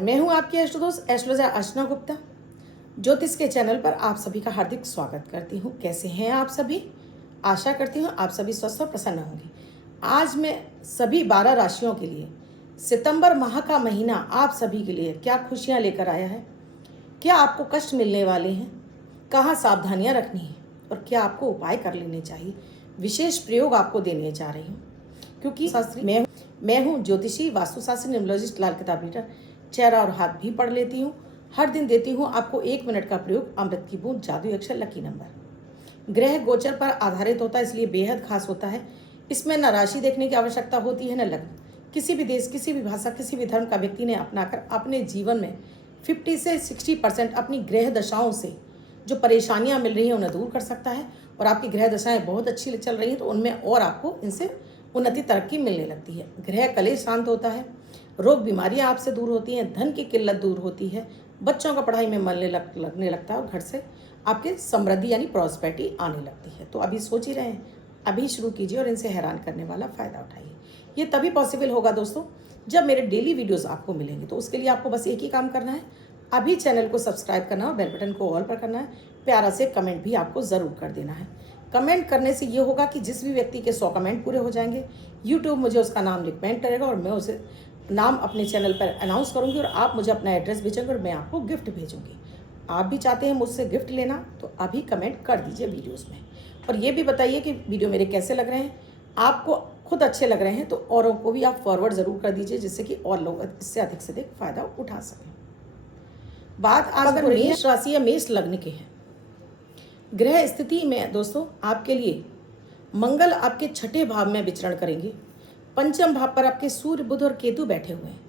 नमस्कार, मैं हूं आपकी अष्ट दोस्त एस्ट्रोलॉजर अर्चना गुप्ता। ज्योतिष के चैनल पर आप सभी का हार्दिक स्वागत करती हूं। कैसे हैं आप सभी? आशा करती हूं आप सभी स्वस्थ और प्रसन्न होंगे। आज मैं सभी 12 राशियों के लिए सितंबर माह का महीना आप सभी के लिए क्या खुशियां लेकर आया है, क्या आपको कष्ट मिलने वाले हैं, कहाँ सावधानियाँ रखनी है और क्या आपको उपाय कर लेने चाहिए, विशेष प्रयोग आपको देने जा रही हूँ। क्योंकि शास्त्री मैं हूँ ज्योतिषी, वास्तुशास्त्री, न्यूमरोलॉजिस्ट, लाल किताब रीडर, चेहरा और हाथ भी पढ़ लेती हूँ। हर दिन देती हूँ आपको 1 मिनट का प्रयोग, अमृत की बूंद, जादुई अक्षर, लकी नंबर। ग्रह गोचर पर आधारित होता है, इसलिए बेहद खास होता है। इसमें न राशि देखने की आवश्यकता होती है न लग्न। किसी भी देश, किसी भी भाषा, किसी भी धर्म का व्यक्ति ने अपनाकर अपने जीवन में 50 से 60% अपनी ग्रह दशाओं से जो परेशानियां मिल रही हैं उन्हें दूर कर सकता है। और आपकी ग्रह दशाएं बहुत अच्छी चल रही हैं तो उनमें और आपको इनसे उन्नति, तरक्की मिलने लगती है। ग्रह कलेश शांत होता है, रोग बीमारियां आपसे दूर होती हैं, धन की किल्लत दूर होती है, बच्चों का पढ़ाई में मन लगने लगता है और घर से आपके समृद्धि यानी प्रॉस्पेरिटी आने लगती है। तो अभी सोच ही रहे हैं, अभी शुरू कीजिए और इनसे हैरान करने वाला फ़ायदा उठाइए। ये तभी पॉसिबल होगा दोस्तों जब मेरे डेली वीडियोज़ आपको मिलेंगे। तो उसके लिए आपको बस एक ही काम करना है, अभी चैनल को सब्सक्राइब करना और बेल बटन को ऑल पर करना है। प्यारा से कमेंट भी आपको ज़रूर कर देना है। कमेंट करने से ये होगा कि जिस भी व्यक्ति के 100 कमेंट पूरे हो जाएंगे, यूट्यूब मुझे उसका नाम रिकमेंड करेगा और मैं उसे नाम अपने चैनल पर अनाउंस करूंगी और आप मुझे अपना एड्रेस भेजेंगे और मैं आपको गिफ्ट भेजूंगी। आप भी चाहते हैं मुझसे गिफ्ट लेना तो अभी कमेंट कर दीजिए वीडियोस में। और ये भी बताइए कि वीडियो मेरे कैसे लग रहे हैं। आपको खुद अच्छे लग रहे हैं तो औरों को भी आप फॉरवर्ड ज़रूर कर दीजिए, जिससे कि और लोग इससे अधिक से अधिक फ़ायदा उठा सकें। बात आज अगर मेष राशि या मेष लग्न के हैं, ग्रह स्थिति में दोस्तों आपके लिए मंगल आपके 6ठे भाव में विचरण करेंगे। पंचम भाव पर आपके सूर्य, बुध और केतु बैठे हुए हैं।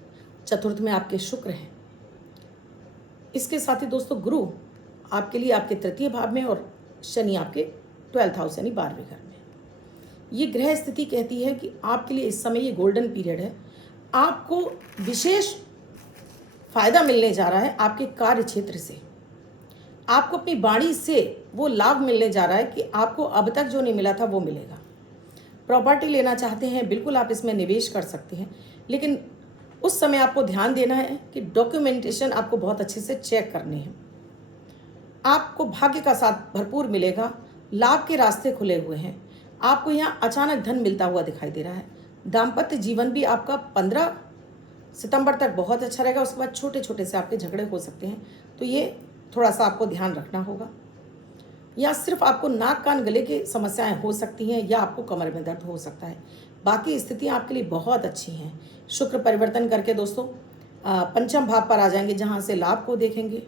चतुर्थ में आपके शुक्र हैं। इसके साथ ही दोस्तों गुरु आपके लिए आपके 3य भाव में और शनि आपके 12th हाउस यानी 12वें घर में। ये ग्रह स्थिति कहती है कि आपके लिए इस समय ये गोल्डन पीरियड है। आपको विशेष फायदा मिलने जा रहा है आपके कार्य क्षेत्र से। आपको अपनी वाणी से वो लाभ मिलने जा रहा है कि आपको अब तक जो नहीं मिला था वो मिलेगा। प्रॉपर्टी लेना चाहते हैं, बिल्कुल आप इसमें निवेश कर सकते हैं, लेकिन उस समय आपको ध्यान देना है कि डॉक्यूमेंटेशन आपको बहुत अच्छे से चेक करने हैं। आपको भाग्य का साथ भरपूर मिलेगा, लाभ के रास्ते खुले हुए हैं। आपको यहाँ अचानक धन मिलता हुआ दिखाई दे रहा है। दाम्पत्य जीवन भी आपका 15 सितंबर तक बहुत अच्छा रहेगा। उसके बाद छोटे छोटे से आपके झगड़े हो सकते हैं, तो ये थोड़ा सा आपको ध्यान रखना होगा। या सिर्फ आपको नाक कान गले की समस्याएं हो सकती हैं या आपको कमर में दर्द हो सकता है। बाकी स्थितियां आपके लिए बहुत अच्छी हैं। शुक्र परिवर्तन करके दोस्तों पंचम भाव पर आ जाएंगे, जहां से लाभ को देखेंगे।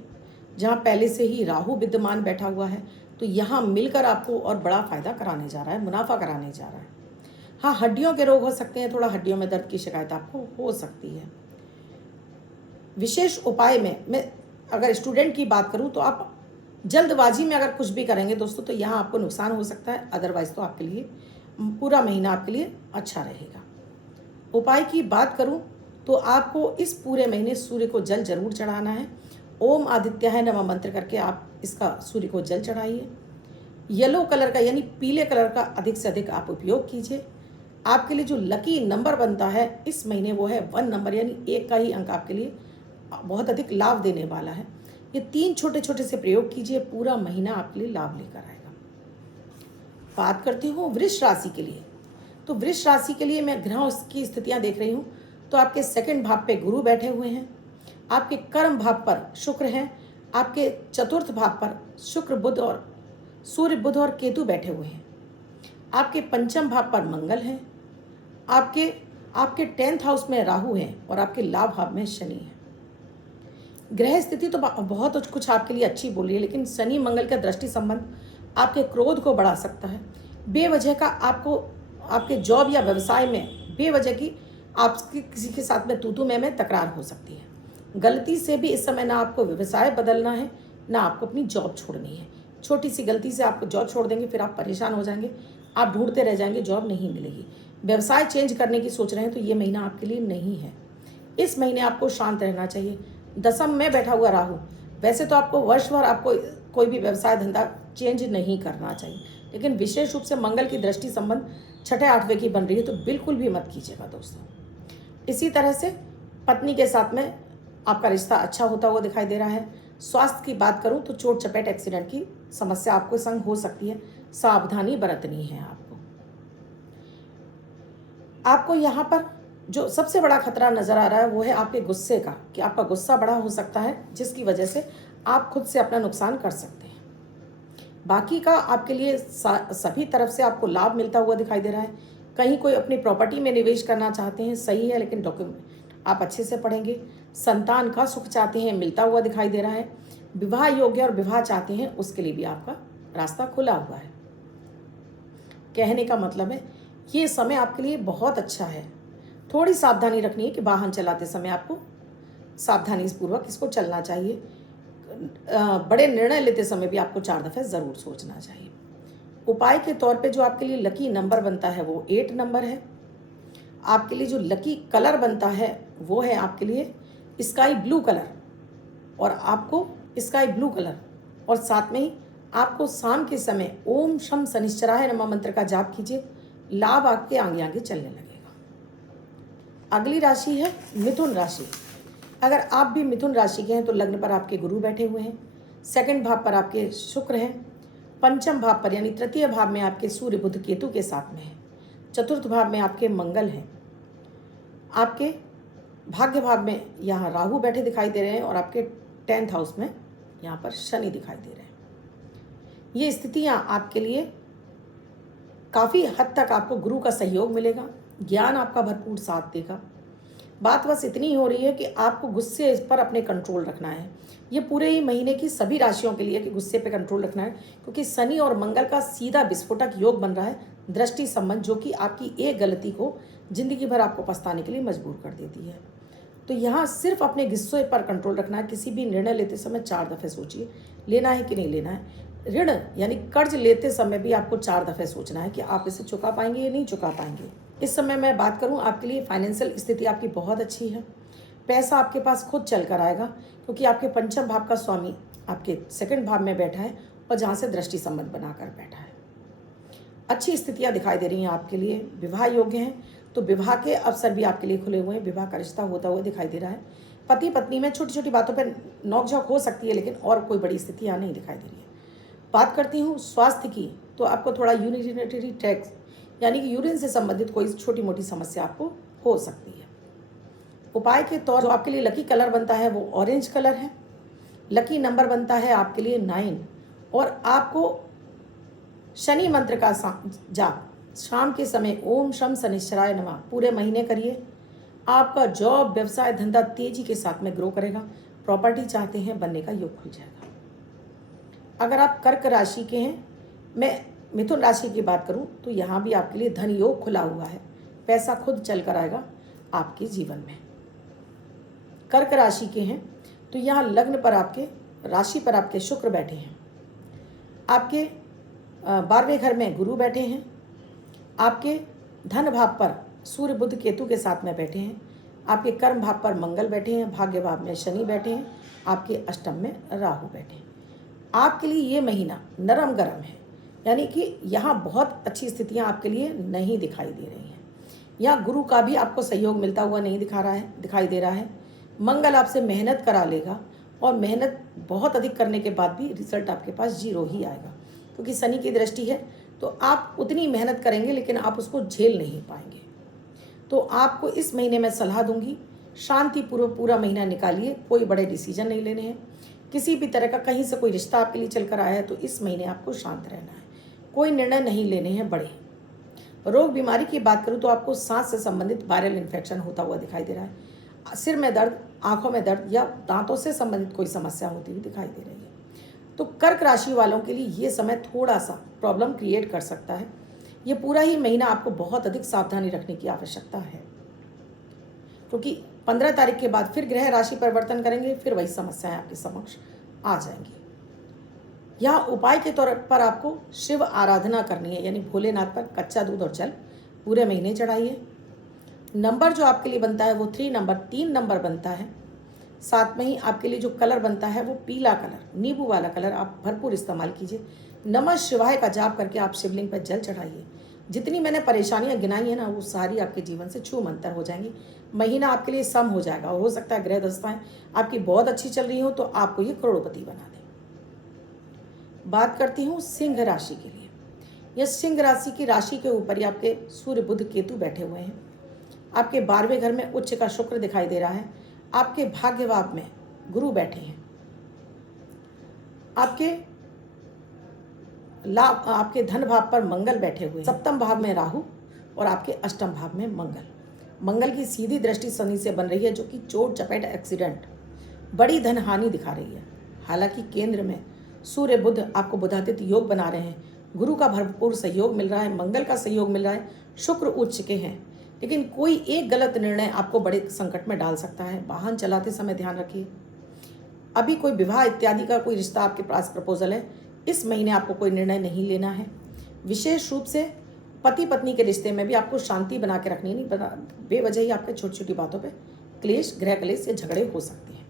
जहां पहले से ही राहु विद्यमान बैठा हुआ है तो यहाँ मिलकर आपको और बड़ा फायदा कराने जा रहा है, मुनाफा कराने जा रहा है। हाँ, हड्डियों के रोग हो सकते हैं, थोड़ा हड्डियों में दर्द की शिकायत आपको हो सकती है। विशेष उपाय में मैं अगर स्टूडेंट की बात करूं तो आप जल्दबाजी में अगर कुछ भी करेंगे दोस्तों तो यहाँ आपको नुकसान हो सकता है। अदरवाइज तो आपके लिए पूरा महीना आपके लिए अच्छा रहेगा। उपाय की बात करूं तो आपको इस पूरे महीने सूर्य को जल जरूर चढ़ाना है। ओम आदित्याय नमः मंत्र करके आप इसका सूर्य को जल चढ़ाइए। येलो कलर का यानी पीले कलर का अधिक से अधिक आप उपयोग कीजिए। आपके लिए जो लकी नंबर बनता है इस महीने वो है 1 नंबर, यानी 1 का ही अंक आपके लिए बहुत अधिक लाभ देने वाला है। ये 3 छोटे छोटे से प्रयोग कीजिए, पूरा महीना आपके लिए लाभ लेकर आएगा। बात करती हूँ वृष राशि के लिए। तो वृष राशि के लिए मैं ग्रहों की स्थितियाँ देख रही हूँ तो आपके 2nd भाव पे गुरु बैठे हुए हैं, आपके कर्म भाव पर शुक्र हैं, आपके 4th भाव पर शुक्र, बुध और सूर्य, बुध और केतु बैठे हुए हैं, आपके 5म भाव पर मंगल हैं, आपके 10th हाउस में राहु हैं और आपके लाभ भाव में शनि है। ग्रह स्थिति तो बहुत कुछ आपके लिए अच्छी बोल रही है, लेकिन शनि मंगल का दृष्टि संबंध आपके क्रोध को बढ़ा सकता है। बेवजह का आपको आपके जॉब या व्यवसाय में बेवजह की आपकी किसी के साथ में तू में तकरार हो सकती है। गलती से भी इस समय ना आपको व्यवसाय बदलना है ना आपको अपनी जॉब छोड़नी है। छोटी सी गलती से आपको जॉब छोड़ देंगे, फिर आप परेशान हो जाएंगे, आप ढूंढते रह जाएंगे, जॉब नहीं मिलेगी। व्यवसाय चेंज करने की सोच रहे हैं तो ये महीना आपके लिए नहीं है। इस महीने आपको शांत रहना चाहिए। 10th में बैठा हुआ राहु, वैसे तो आपको वर्ष भर आपको कोई भी व्यवसाय धंधा चेंज नहीं करना चाहिए, लेकिन विशेष रूप से मंगल की दृष्टि संबंध 6ठे 8वें की बन रही है तो बिल्कुल भी मत कीजिएगा दोस्तों। इसी तरह से पत्नी के साथ में आपका रिश्ता अच्छा होता हुआ दिखाई दे रहा है। स्वास्थ्य की बात करूं तो चोट चपेट एक्सीडेंट की समस्या आपको संग हो सकती है, सावधानी बरतनी है आपको। आपको यहाँ पर जो सबसे बड़ा खतरा नज़र आ रहा है वो है आपके गुस्से का, कि आपका गुस्सा बड़ा हो सकता है जिसकी वजह से आप खुद से अपना नुकसान कर सकते हैं। बाकी का आपके लिए सभी तरफ से आपको लाभ मिलता हुआ दिखाई दे रहा है। कहीं कोई अपनी प्रॉपर्टी में निवेश करना चाहते हैं, सही है, लेकिन डॉक्यूमेंट आप अच्छे से पढ़ेंगे। संतान का सुख चाहते हैं, मिलता हुआ दिखाई दे रहा है। विवाह योग्य और विवाह चाहते हैं, उसके लिए भी आपका रास्ता खुला हुआ है। कहने का मतलब है ये समय आपके लिए बहुत अच्छा है। थोड़ी सावधानी रखनी है कि वाहन चलाते समय आपको सावधानीपूर्वक इसको चलना चाहिए। बड़े निर्णय लेते समय भी आपको 4 दफ़े ज़रूर सोचना चाहिए। उपाय के तौर पे जो आपके लिए लकी नंबर बनता है वो 8 नंबर है। आपके लिए जो लकी कलर बनता है वो है आपके लिए स्काई ब्लू कलर, और आपको स्काई ब्लू कलर, और साथ में ही आपको शाम के समय ओम शम शनिश्चराय नमः मंत्र का जाप कीजिए। लाभ आपके आगे आगे चलने लगेगा। अगली राशि है मिथुन राशि। अगर आप भी मिथुन राशि के हैं तो लग्न पर आपके गुरु बैठे हुए हैं, सेकंड भाव पर आपके शुक्र हैं, पंचम भाव पर यानी तृतीय भाव में आपके सूर्य बुध केतु के साथ में है, चतुर्थ भाव में आपके मंगल हैं, आपके भाग्य भाव में यहाँ राहु बैठे दिखाई दे रहे हैं, और आपके 10th हाउस में यहाँ पर शनि दिखाई दे रहे हैं। ये स्थितियाँ आपके लिए काफ़ी हद तक आपको गुरु का सहयोग मिलेगा, ज्ञान आपका भरपूर साथ देगा। बात बस इतनी हो रही है कि आपको गुस्से इस पर अपने कंट्रोल रखना है। ये पूरे ही महीने की सभी राशियों के लिए कि गुस्से पे कंट्रोल रखना है, क्योंकि शनि और मंगल का सीधा विस्फोटक योग बन रहा है, दृष्टि संबंध, जो कि आपकी एक गलती को जिंदगी भर आपको पछताने के लिए मजबूर कर देती है। तो यहाँ सिर्फ अपने गुस्से पर कंट्रोल रखना है। किसी भी निर्णय लेते समय 4 दफ़े सोचिए, लेना है कि नहीं लेना है। ऋण यानी कर्ज लेते समय भी आपको 4 दफ़े सोचना है कि आप इसे चुका पाएंगे या नहीं चुका पाएंगे। इस समय मैं बात करूं आपके लिए फाइनेंशियल स्थिति आपकी बहुत अच्छी है। पैसा आपके पास खुद चल कर आएगा, क्योंकि आपके पंचम भाव का स्वामी आपके सेकंड भाव में बैठा है, और जहां से दृष्टि संबंध बनाकर बैठा है। अच्छी स्थितियां दिखाई दे रही हैं आपके लिए। विवाह योग्य हैं तो विवाह के अवसर भी आपके लिए खुले हुए हैं। विवाह का रिश्ता होता हुआ दिखाई दे रहा है। पति पत्नी में छोटी छोटी बातों पर नोकझोंक हो सकती है, लेकिन और कोई बड़ी स्थितियाँ नहीं दिखाई दे रही है। बात करती हूँ स्वास्थ्य की, तो आपको थोड़ा यूरिनरी ट्रैक्ट यानी कि यूरिन से संबंधित कोई छोटी मोटी समस्या आपको हो सकती है। उपाय के तौर जो आपके लिए लकी कलर बनता है वो ऑरेंज कलर है। लकी नंबर बनता है आपके लिए 9, और आपको शनि मंत्र का जाप शाम के समय ओम शम शनिश्चराय नमः पूरे महीने करिए। आपका जॉब व्यवसाय धंधा तेजी के साथ में ग्रो करेगा। प्रॉपर्टी चाहते हैं, बनने का योग खुल जाएगा। अगर आप कर्क राशि के हैं, मैं मिथुन राशि की बात करूं तो यहाँ भी आपके लिए धन योग खुला हुआ है। पैसा खुद चल कर आएगा आपके जीवन में। कर्क राशि के हैं तो यहाँ लग्न पर आपके राशि पर आपके शुक्र बैठे हैं, आपके 12वें घर में गुरु बैठे हैं, आपके धन भाव पर सूर्य बुध केतु के साथ में बैठे हैं, आपके कर्म भाव पर मंगल बैठे हैं, भाग्य भाव में शनि बैठे हैं, आपके अष्टम में राहु बैठे हैं। आपके लिए ये महीना नरम गरम है, यानी कि यहाँ बहुत अच्छी स्थितियाँ आपके लिए नहीं दिखाई दे रही हैं। यहाँ गुरु का भी आपको सहयोग मिलता हुआ नहीं दिखाई दे रहा है। मंगल आपसे मेहनत करा लेगा, और मेहनत बहुत अधिक करने के बाद भी रिजल्ट आपके पास 0 ही आएगा, क्योंकि शनि की दृष्टि है। तो आप उतनी मेहनत करेंगे लेकिन आप उसको झेल नहीं पाएंगे। तो आपको इस महीने में सलाह दूंगी, शांति पूरा महीना निकालिए। कोई बड़े डिसीजन नहीं लेने हैं। किसी भी तरह का कहीं से कोई रिश्ता आपके लिए चल कर आया है तो इस महीने आपको शांत रहना है। कोई निर्णय नहीं लेने हैं बड़े। रोग बीमारी की बात करूँ तो आपको सांस से संबंधित वायरल इन्फेक्शन होता हुआ दिखाई दे रहा है। सिर में दर्द, आंखों में दर्द या दांतों से संबंधित कोई समस्या होती हुई दिखाई दे रही है। तो कर्क राशि वालों के लिए ये समय थोड़ा सा प्रॉब्लम क्रिएट कर सकता है। ये पूरा ही महीना आपको बहुत अधिक सावधानी रखने की आवश्यकता है, क्योंकि 15 तारीख के बाद फिर ग्रह राशि परिवर्तन करेंगे, फिर वही समस्याएं आपके समक्ष आ जाएंगी। यहाँ उपाय के तौर पर आपको शिव आराधना करनी है, यानी भोलेनाथ पर कच्चा दूध और जल पूरे महीने चढ़ाइए। नंबर जो आपके लिए बनता है वो 3 नंबर बनता है। साथ में ही आपके लिए जो कलर बनता है वो पीला कलर, नींबू वाला कलर आप भरपूर इस्तेमाल कीजिए। नमः शिवाय का जाप करके आप शिवलिंग पर जल चढ़ाइए। जितनी मैंने परेशानियां गिनाई है ना, वो सारी आपके जीवन से छू मंतर हो जाएंगी। महीना आपके लिए सम हो जाएगा। हो सकता है ग्रह दशाएं आपकी बहुत अच्छी चल रही हो तो आपको ये करोड़पति बना दे। बात करती हूँ सिंह राशि के लिए। यह सिंह राशि की राशि के ऊपर ही आपके सूर्य बुध केतु बैठे हुए हैं। आपके 12वें घर में उच्च का शुक्र दिखाई दे रहा है। आपके भाग्य भाव में गुरु बैठे हैं। आपके धन भाव पर मंगल बैठे हुए हैं। सप्तम भाव में राहु और आपके अष्टम भाव में मंगल की सीधी दृष्टि शनि से बन रही है, जो कि चोट चपेट एक्सीडेंट बड़ी धन हानि दिखा रही है। हालांकि केंद्र में सूर्य बुध आपको बुधादित्य योग बना रहे हैं। गुरु का भरपूर सहयोग मिल रहा है, मंगल का सहयोग मिल रहा है, शुक्र उच्च के हैं। लेकिन कोई एक गलत निर्णय आपको बड़े संकट में डाल सकता है। वाहन चलाते समय ध्यान रखिए। अभी कोई विवाह इत्यादि का कोई रिश्ता आपके पास प्रपोजल है, इस महीने आपको कोई निर्णय नहीं लेना है। विशेष रूप से पति पत्नी के रिश्ते में भी आपको शांति बना के रखनी नहीं, बेवजह ही आपके छोटी छोटी बातों पे क्लेश, गृह क्लेश या झगड़े हो सकते हैं।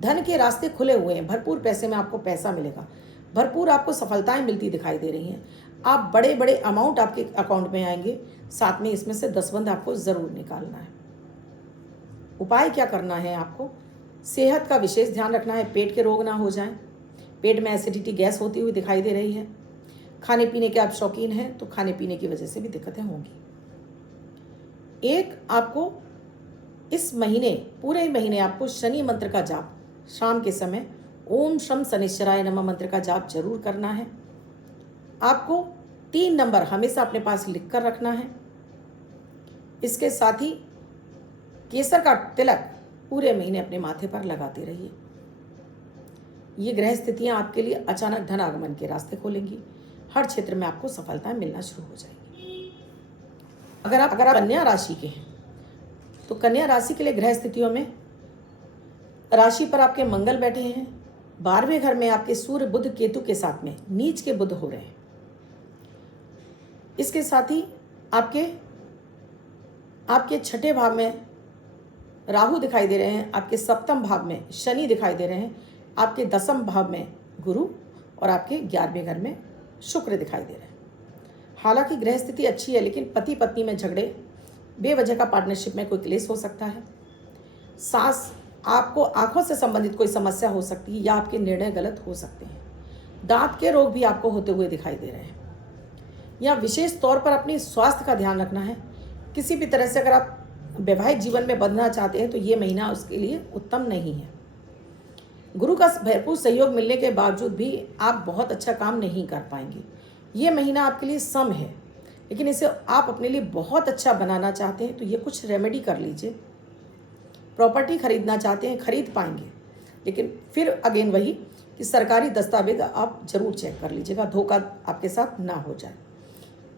धन के रास्ते खुले हुए हैं। भरपूर पैसे में आपको पैसा मिलेगा। भरपूर आपको सफलताएं मिलती दिखाई दे रही हैं। आप बड़े बड़े अमाउंट आपके अकाउंट में आएंगे। साथ में इसमें से 10 आपको ज़रूर निकालना है। उपाय क्या करना है आपको? सेहत का विशेष ध्यान रखना है। पेट के रोग ना हो जाएं। पेट में एसिडिटी, गैस होती हुई दिखाई दे रही है। खाने पीने के आप शौकीन हैं तो खाने पीने की वजह से भी दिक्कतें होंगी। एक आपको इस महीने, पूरे महीने आपको शनि मंत्र का जाप शाम के समय ओम शम शनिश्चराय नमः मंत्र का जाप जरूर करना है। आपको 3 नंबर हमेशा अपने पास लिख कर रखना है। इसके साथ ही केसर का तिलक पूरे महीने अपने माथे पर लगाते रहिए। ये ग्रह स्थितियां आपके लिए अचानक धन आगमन के रास्ते खोलेंगी। हर क्षेत्र में आपको सफलताएं मिलना शुरू हो जाएगी। अगर आप कन्या राशि के हैं तो कन्या राशि के लिए ग्रह स्थितियों में राशि पर आपके मंगल बैठे हैं। 12वें घर में आपके सूर्य बुध केतु के साथ में नीच के बुध हो रहे हैं। इसके साथ ही आपके छठे भाव में राहु दिखाई दे रहे हैं। आपके सप्तम भाव में शनि दिखाई दे रहे हैं। आपके 10वें भाव में गुरु और आपके 11वें घर में शुक्र दिखाई दे रहे हैं। हालांकि ग्रह स्थिति अच्छी है, लेकिन पति पत्नी में झगड़े, बेवजह का पार्टनरशिप में कोई क्लेश हो सकता है। सास आपको आंखों से संबंधित कोई समस्या हो सकती है या आपके निर्णय गलत हो सकते हैं। दांत के रोग भी आपको होते हुए दिखाई दे रहे हैं। या विशेष तौर पर अपनी स्वास्थ्य का ध्यान रखना है। किसी भी तरह से अगर आप वैवाहिक जीवन में बंधना चाहते हैं तो ये महीना उसके लिए उत्तम नहीं है। गुरु का भरपूर सहयोग मिलने के बावजूद भी आप बहुत अच्छा काम नहीं कर पाएंगे। ये महीना आपके लिए सम है, लेकिन इसे आप अपने लिए बहुत अच्छा बनाना चाहते हैं तो ये कुछ रेमेडी कर लीजिए। प्रॉपर्टी खरीदना चाहते हैं, खरीद पाएंगे, लेकिन फिर अगेन वही कि सरकारी दस्तावेज आप जरूर चेक कर लीजिएगा, धोखा आपके साथ ना हो जाए।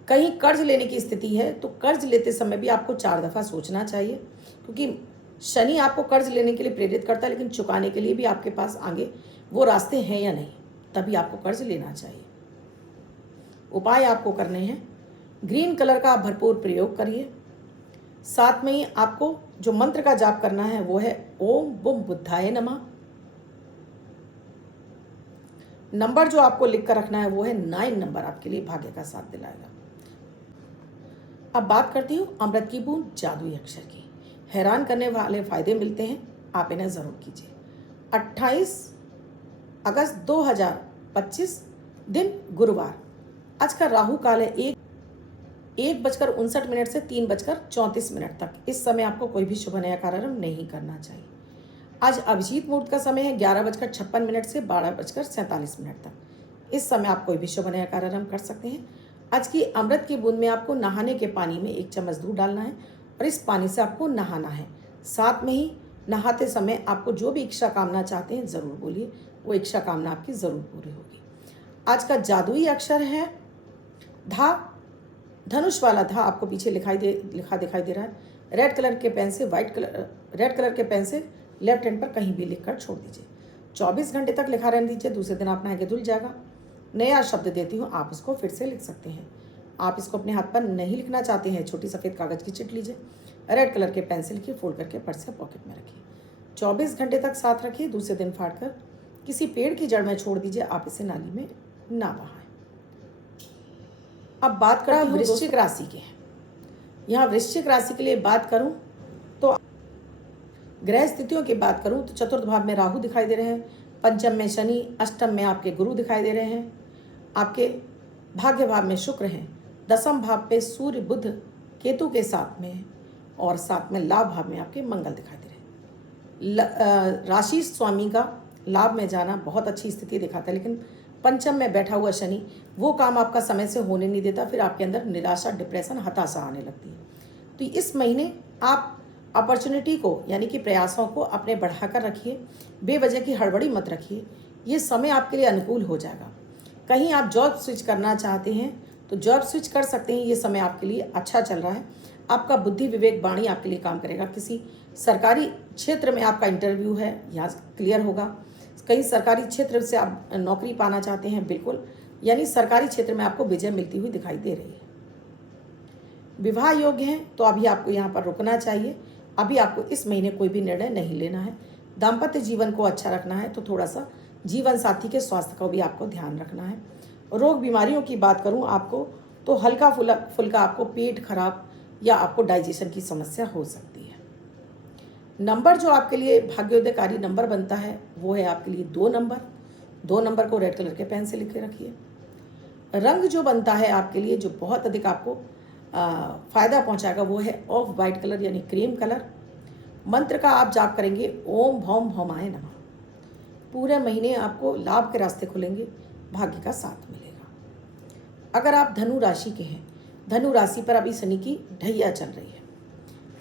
कहीं कर्ज लेने की स्थिति है तो कर्ज लेते समय भी आपको 4 दफ़ा सोचना चाहिए, क्योंकि शनि आपको कर्ज लेने के लिए प्रेरित करता है, लेकिन चुकाने के लिए भी आपके पास आगे वो रास्ते हैं या नहीं, तभी आपको कर्ज लेना चाहिए। उपाय आपको करने हैं, ग्रीन कलर का आप भरपूर प्रयोग करिए। साथ में ही आपको जो मंत्र का जाप करना है वो है ओम बुम बुद्धाय नमः। नंबर जो आपको लिख कर रखना है वो है 9 नंबर, आपके लिए भाग्य का साथ दिलाएगा। अब बात करती हूँ अमृत की बूंद जादुई अक्षर की। हैरान करने वाले फायदे मिलते हैं, आप इन्हें ज़रूर कीजिए। 28 अगस्त 2025 दिन गुरुवार। आज का राहु काल है 1:59 से 3:34 तक। इस समय आपको कोई भी शुभ नया कार्यारंभ नहीं करना चाहिए। आज अभिजीत मुहूर्त का समय है 11:56 से 12:47 तक। इस समय आप कोई भी शुभ नया कार्यारंभ कर सकते हैं। आज की अमृत की बूंद में आपको नहाने के पानी में 1 चम्मच दूध डालना है और इस पानी से आपको नहाना है। साथ में ही नहाते समय आपको जो भी इच्छा कामना चाहते हैं ज़रूर बोलिए, वो इच्छा कामना आपकी ज़रूर पूरी होगी। आज का जादुई अक्षर है धा। धनुष वाला धा आपको पीछे लिखा दिखाई दे रहा है। रेड कलर के पेन से लेफ्ट हैंड पर कहीं भी लिखकर छोड़ दीजिए। 24 घंटे तक लिखा रहने दीजिए। दूसरे दिन आप नहा के धुल जाएगा। नया शब्द देती हूँ, आप इसको फिर से लिख सकते हैं। आप इसको अपने हाथ पर नहीं लिखना चाहते हैं, छोटी सफ़ेद कागज़ की चिट लीजिए, रेड कलर के पेन से लिखिए, फोल्ड करके पर्स या पॉकेट में रखिए। 24 घंटे तक साथ रखिए। दूसरे दिन फाड़ कर किसी पेड़ की जड़ में छोड़ दीजिए। आप इसे नाली में ना बहाएं। अब बात करते हैं वृश्चिक राशि के। यहाँ वृश्चिक राशि के लिए बात करूँ तो ग्रह स्थितियों की बात करूँ तो चतुर्थ भाव में राहु दिखाई दे रहे हैं, पंचम में शनि, अष्टम में आपके गुरु दिखाई दे रहे हैं, आपके भाग्य भाव में शुक्र हैं, दसम भाव पे सूर्य बुध केतु के साथ में, और साथ में लाभ भाव में आपके मंगल दिखाई दे रहे हैं। राशि स्वामी का लाभ में जाना बहुत अच्छी स्थिति दिखाता है, लेकिन पंचम में बैठा हुआ शनि वो काम आपका समय से होने नहीं देता, फिर आपके अंदर निराशा, डिप्रेशन, हताशा आने लगती है। तो इस महीने आप अपॉर्चुनिटी को यानी कि प्रयासों को अपने बढ़ाकर रखिए, बेवजह की हड़बड़ी मत रखिए, ये समय आपके लिए अनुकूल हो जाएगा। कहीं आप जॉब स्विच करना चाहते हैं तो जॉब स्विच कर सकते हैं, ये समय आपके लिए अच्छा चल रहा है। आपका बुद्धि विवेक वाणी आपके लिए काम करेगा। किसी सरकारी क्षेत्र में आपका इंटरव्यू है, यहाँ क्लियर होगा। कहीं सरकारी क्षेत्र से आप नौकरी पाना चाहते हैं, बिल्कुल, यानी सरकारी क्षेत्र में आपको विजय मिलती हुई दिखाई दे रही है। विवाह योग्य हैं तो अभी आपको यहाँ पर रुकना चाहिए, अभी आपको इस महीने कोई भी निर्णय नहीं लेना है। दाम्पत्य जीवन को अच्छा रखना है तो थोड़ा सा जीवन साथी के स्वास्थ्य का भी आपको ध्यान रखना है। रोग बीमारियों की बात करूं आपको तो हल्का फुल्का आपको पेट खराब या आपको डाइजेशन की समस्या हो सकती है। नंबर जो आपके लिए भाग्योदयकारी नंबर बनता है वो है आपके लिए 2 नंबर। 2 नंबर को रेड कलर के पेन से लिख के रखिए। रंग जो बनता है आपके लिए जो बहुत अधिक आपको फ़ायदा पहुंचाएगा वो है ऑफ वाइट कलर यानी क्रीम कलर। मंत्र का आप जाप करेंगे ओम भौम भौमाय नमः। पूरे महीने आपको लाभ के रास्ते खुलेंगे, भाग्य का साथ मिलेगा। अगर आप धनु राशि के हैं, धनु राशि पर अभी शनि की ढैया चल रही है।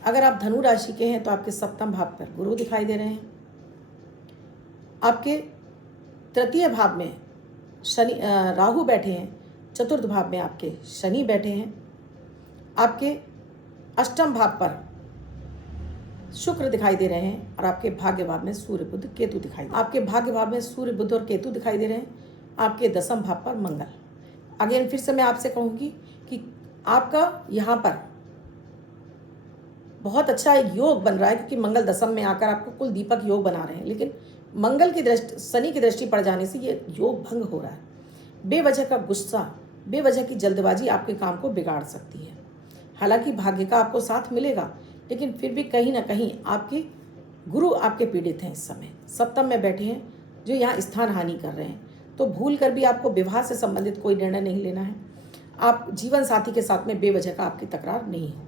अगर आप धनु राशि के हैं तो आपके सप्तम भाव पर गुरु दिखाई दे रहे हैं, आपके तृतीय भाव में शनि राहु बैठे हैं, चतुर्थ भाव में आपके शनि बैठे हैं, आपके अष्टम भाव पर शुक्र दिखाई दे रहे हैं, और आपके भाग्य भाव में सूर्य बुध केतु दिखाई दे रहे हैं। आपके भाग्य भाव में सूर्य बुध और केतु दिखाई दे रहे हैं, आपके दसम भाव पर मंगल। अगेन फिर से मैं आपसे कहूँगी कि आपका यहाँ पर बहुत अच्छा योग बन रहा है, क्योंकि मंगल दसम में आकर आपको कुल दीपक योग बना रहे हैं, लेकिन मंगल की दृष्टि, शनि की दृष्टि पड़ जाने से ये योग भंग हो रहा है। बेवजह का गुस्सा, बेवजह की जल्दबाजी आपके काम को बिगाड़ सकती है। हालांकि भाग्य का आपको साथ मिलेगा, लेकिन फिर भी कहीं ना कहीं आपके गुरु आपके पीड़ित हैं। इस समय सप्तम में बैठे हैं जो यहाँ स्थान हानि कर रहे हैं, तो भूल कर भी आपको विवाह से संबंधित कोई निर्णय नहीं लेना है। आप जीवन साथी के साथ में बेवजह का आपकी तकरार नहीं हो,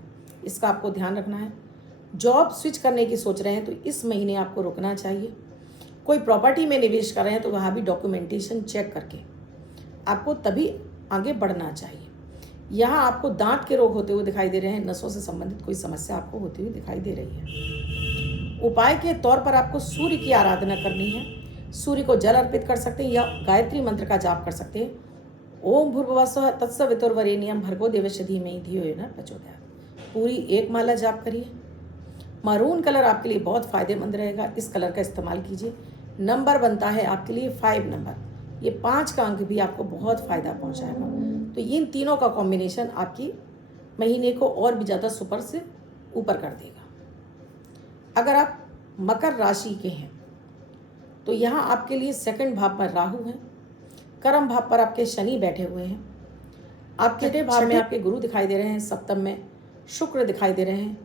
इसका आपको ध्यान रखना है। जॉब स्विच करने की सोच रहे हैं तो इस महीने आपको रुकना चाहिए। कोई प्रॉपर्टी में निवेश कर रहे हैं तो वहाँ भी डॉक्यूमेंटेशन चेक करके आपको तभी आगे बढ़ना चाहिए। यहाँ आपको दांत के रोग होते हुए दिखाई दे रहे हैं, नसों से संबंधित कोई समस्या आपको होती हुई दिखाई दे रही है। उपाय के तौर पर आपको सूर्य की आराधना करनी है। सूर्य को जल अर्पित कर सकते हैं या गायत्री मंत्र का जाप कर सकते हैं। ओम भूर्भुवस्सुः तत्सवितुर्वरेण्यं भर्गो देवस्य धीमहि धियो यो न प्रचोदयात्। पूरी 1 माला जाप करिए। मरून कलर आपके लिए बहुत फायदेमंद रहेगा, इस कलर का इस्तेमाल कीजिए। नंबर बनता है आपके लिए 5 नंबर, ये 5 का अंक भी आपको बहुत फ़ायदा पहुंचाएगा। तो इन तीनों का कॉम्बिनेशन आपकी महीने को और भी ज़्यादा सुपर से ऊपर कर देगा। अगर आप मकर राशि के हैं तो यहाँ आपके लिए 2nd भाव पर राहु है, कर्म भाव पर आपके शनि बैठे हुए हैं, आपके 6ठे भाव में आपके गुरु दिखाई दे रहे हैं, सप्तम में शुक्र दिखाई दे रहे हैं,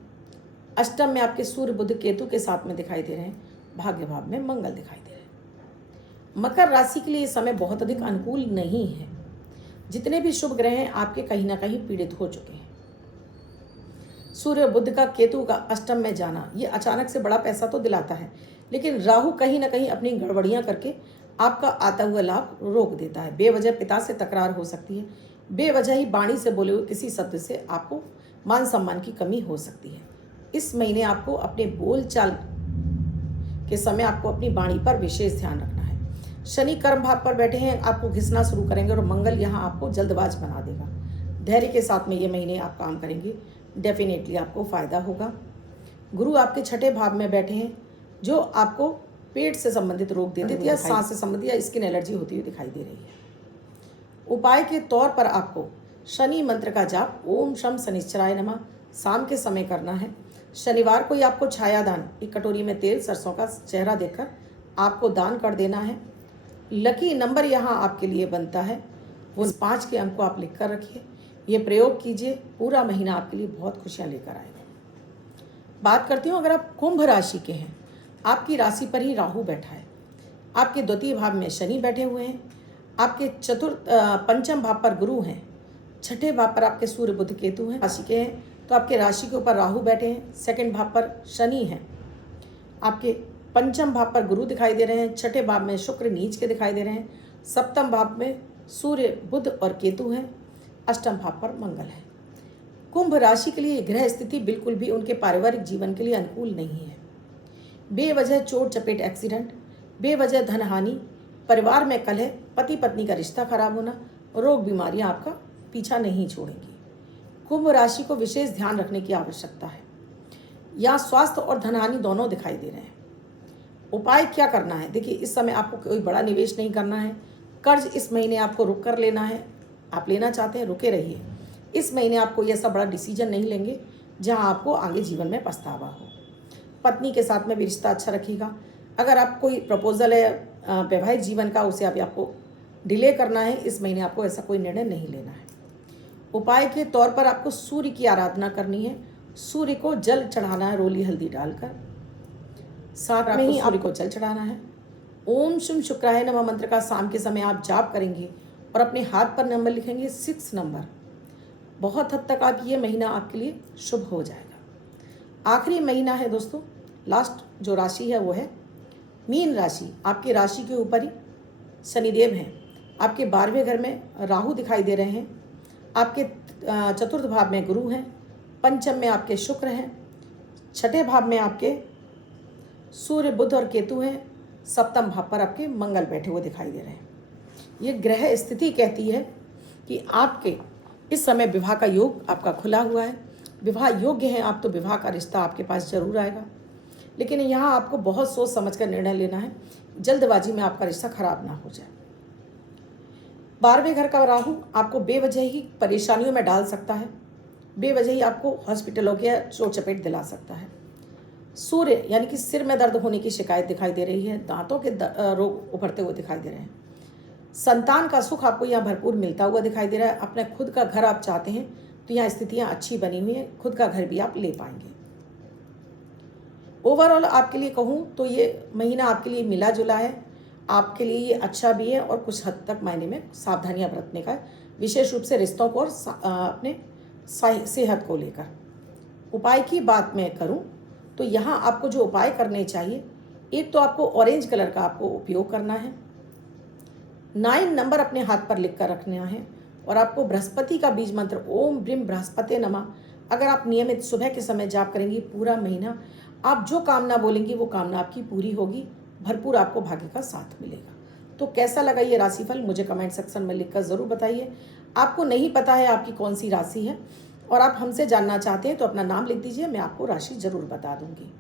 अष्टम में आपके सूर्य बुध केतु के साथ में दिखाई दे रहे हैं, भाग्य भाव में मंगल दिखाई दे रहे हैं। मकर राशि के लिए ये समय बहुत अधिक अनुकूल नहीं है। जितने भी शुभ ग्रह हैं आपके कहीं ना कहीं पीड़ित हो चुके हैं। सूर्य बुध का केतु का अष्टम में जाना ये अचानक से बड़ा पैसा तो दिलाता है, लेकिन राहु कहीं ना कहीं अपनी गड़बड़ियां करके आपका आता हुआ लाभ रोक देता है। बेवजह पिता से तकरार हो सकती है, बेवजह ही वाणी से बोले हुए किसी शब्द से आपको मान सम्मान की कमी हो सकती है। इस महीने आपको अपने बोल चाल के समय आपको अपनी वाणी पर विशेष ध्यान रखना है। शनि कर्म भाव पर बैठे हैं, आपको घिसना शुरू करेंगे और मंगल यहाँ आपको जल्दबाज बना देगा। धैर्य के साथ में ये महीने आप काम करेंगे, डेफिनेटली आपको फ़ायदा होगा। गुरु आपके 6ठे भाव में बैठे हैं जो आपको पेट से संबंधित रोग देते हैं या सांस से संबंधित या स्किन एलर्जी होती हुई दिखाई दे रही है। उपाय के तौर पर आपको शनि मंत्र का जाप ओम शम शनिश्चराय नमः शाम के समय करना है। शनिवार को ही आपको छायादान, एक कटोरी में तेल सरसों का चेहरा देकर आपको दान कर देना है। लकी नंबर यहाँ आपके लिए बनता है वो 5 के अंक को आप लिख कर रखिए। ये प्रयोग कीजिए, पूरा महीना आपके लिए बहुत खुशियाँ लेकर आएगा। बात करती हूँ, अगर आप कुंभ राशि के हैं, आपकी राशि पर ही राहु बैठा है, आपके द्वितीय भाव में शनि बैठे हुए हैं, आपके पंचम भाव पर गुरु हैं, छठे भाव पर आपके सूर्य बुध केतु हैं। राशि के हैं तो आपके राशि के ऊपर राहु बैठे हैं, सेकंड भाव पर शनि हैं, आपके पंचम भाव पर गुरु दिखाई दे रहे हैं, छठे भाव में शुक्र नीच के दिखाई दे रहे हैं, सप्तम भाव में सूर्य बुध और केतु हैं, अष्टम भाव पर मंगल है। कुंभ राशि के लिए ग्रह स्थिति बिल्कुल भी उनके पारिवारिक जीवन के लिए अनुकूल नहीं है। बेवजह चोट चपेट एक्सीडेंट, बेवजह धन हानि, परिवार में कलह, पति पत्नी का रिश्ता खराब होना, रोग बीमारियां आपका पीछा नहीं छोड़ेंगी। कुंभ राशि को विशेष ध्यान रखने की आवश्यकता है। यहाँ स्वास्थ्य और धन हानि दोनों दिखाई दे रहे हैं। उपाय क्या करना है? देखिए, इस समय आपको कोई बड़ा निवेश नहीं करना है। कर्ज इस महीने आपको रुक कर लेना है। आप लेना चाहते हैं, रुके रहिए। इस महीने आप कोई ऐसा बड़ा डिसीजन नहीं लेंगे जहां आपको आगे जीवन में पछतावा हो। पत्नी के साथ में भी रिश्ता अच्छा रखिएगा। अगर आप कोई प्रपोजल है वैवाहिक जीवन का, उसे अभी आपको डिले करना है, इस महीने आपको ऐसा कोई निर्णय नहीं लेना है। उपाय के तौर पर आपको सूर्य की आराधना करनी है। सूर्य को जल चढ़ाना है, रोली हल्दी डालकर। साथ में ही सूर्य को जल चढ़ाना है। ओम शुम शुक्राय नमः मंत्र का शाम के समय आप जाप करेंगे और अपने हाथ पर नंबर लिखेंगे 6 नंबर। बहुत हद तक आप ये महीना आपके लिए शुभ हो जाएगा। आखिरी महीना है दोस्तों। लास्ट जो राशि है वो है मीन राशि। आपकी राशि के ऊपर ही शनिदेव हैं। आपके 12वें घर में राहु दिखाई दे रहे हैं। आपके चतुर्थ भाव में गुरु हैं, पंचम में आपके शुक्र हैं, छठे भाव में आपके सूर्य बुध और केतु हैं, सप्तम भाव पर आपके मंगल बैठे हुए दिखाई दे रहे हैं। ये ग्रह स्थिति कहती है कि आपके इस समय विवाह का योग आपका खुला हुआ है, विवाह योग्य हैं आप, तो विवाह का रिश्ता आपके पास जरूर आएगा। लेकिन यहाँ आपको बहुत सोच समझ कर निर्णय लेना है, जल्दबाजी में आपका रिश्ता खराब ना हो जाए। 12वें घर का राहु आपको बेवजह ही परेशानियों में डाल सकता है, बेवजह ही आपको हॉस्पिटलों के चोट चपेट दिला सकता है। सूर्य यानी कि सिर में दर्द होने की शिकायत दिखाई दे रही है, दांतों के रोग उभरते हुए दिखाई दे रहे हैं। संतान का सुख आपको यहाँ भरपूर मिलता हुआ दिखाई दे रहा है। अपने खुद का घर आप चाहते हैं तो यहाँ स्थितियाँ अच्छी बनी हुई हैं, खुद का घर भी आप ले पाएंगे। ओवरऑल आपके लिए कहूँ तो ये महीना आपके लिए मिला जुला है, आपके लिए ये अच्छा भी है और कुछ हद तक मायने में सावधानियां बरतने का है, विशेष रूप से रिश्तों को और अपने सेहत को लेकर। उपाय की बात मैं करूं तो यहाँ आपको जो उपाय करने चाहिए, एक तो आपको ऑरेंज कलर का आपको उपयोग करना है, 9 नंबर अपने हाथ पर लिख कर रखना है, और आपको बृहस्पति का बीज मंत्र ओम ब्रीम बृहस्पते नमः अगर आप नियमित सुबह के समय जाप करेंगी, पूरा महीना आप जो कामना बोलेंगी वो कामना आपकी पूरी होगी, भरपूर आपको भाग्य का साथ मिलेगा। तो कैसा लगा ये राशिफल मुझे कमेंट सेक्शन में लिखकर ज़रूर बताइए। आपको नहीं पता है आपकी कौन सी राशि है और आप हमसे जानना चाहते हैं तो अपना नाम लिख दीजिए, मैं आपको राशि ज़रूर बता दूंगी।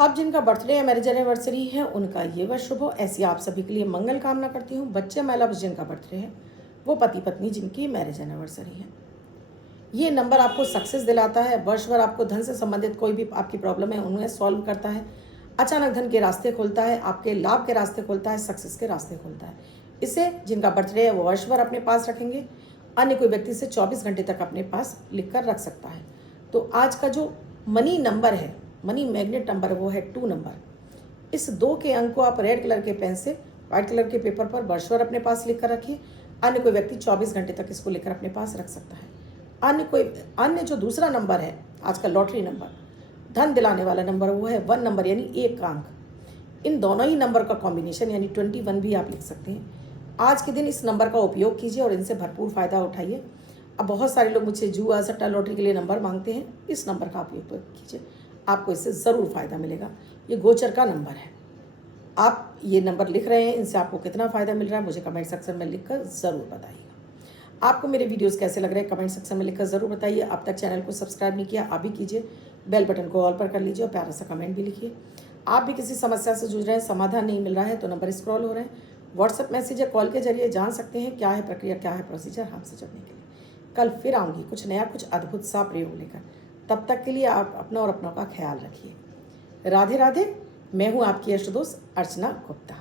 अब जिनका बर्थडे या मैरिज एनिवर्सरी है उनका ये वर्ष शुभ हो, ऐसी आप सभी के लिए मंगल कामना करती हूँ। बच्चे महिला जिनका बर्थडे है, वो पति पत्नी जिनकी मैरिज एनिवर्सरी है। ये नंबर आपको सक्सेस दिलाता है, वर्ष भर आपको धन से संबंधित कोई भी आपकी प्रॉब्लम है उन्हें सॉल्व करता है, अचानक धन के रास्ते खोलता है, आपके लाभ के रास्ते खोलता है, सक्सेस के रास्ते खोलता है। इसे जिनका बर्थडे है वो वर्ष भर अपने पास रखेंगे, अन्य कोई व्यक्ति से 24 घंटे तक अपने पास लिख कर रख सकता है। तो आज का जो मनी नंबर है, मनी मैग्नेट नंबर, वो है 2 नंबर। इस 2 के अंक को आप रेड कलर के पेन से व्हाइट कलर के पेपर पर वर्ष भर अपने पास लिख कर रखिए, अन्य कोई व्यक्ति 24 घंटे तक इसको लेकर अपने पास रख सकता है। अन्य जो दूसरा नंबर है आज का लॉटरी नंबर, धन दिलाने वाला नंबर, वो है 1 नंबर यानी 1 का अंक। इन दोनों ही नंबर का कॉम्बिनेशन यानी 21 भी आप लिख सकते हैं। आज के दिन इस नंबर का उपयोग कीजिए और इनसे भरपूर फ़ायदा उठाइए। अब बहुत सारे लोग मुझसे जुआ सट्टा लॉटरी के लिए नंबर मांगते हैं, इस नंबर का उपयोग कीजिए, आपको इससे ज़रूर फ़ायदा मिलेगा। ये गोचर का नंबर है, आप ये नंबर लिख रहे हैं, इनसे आपको कितना फ़ायदा मिल रहा है मुझे कमेंट सेक्शन में लिखकर ज़रूर बताइएगा। आपको मेरे वीडियोस कैसे लग रहे हैं कमेंट सेक्शन में लिखकर ज़रूर बताइए। अब तक चैनल को सब्सक्राइब नहीं किया, आप भी कीजिए, बेल बटन को ऑल पर कर लीजिए और प्यारा सा कमेंट भी लिखिए। आप भी किसी समस्या से जूझ रहे हैं, समाधान नहीं मिल रहा है, तो नंबर स्क्रॉल हो रहे हैं, व्हाट्सएप मैसेज या कॉल के जरिए जान सकते हैं क्या है प्रक्रिया, क्या है प्रोसीजर हमसे जुड़ने के लिए। कल फिर आऊँगी कुछ नया, कुछ अद्भुत सा प्रयोग लेकर। तब तक के लिए आप अपना और अपनों का ख्याल रखिए। राधे राधे। मैं हूँ आपकी अष्टदोष अर्चना गुप्ता।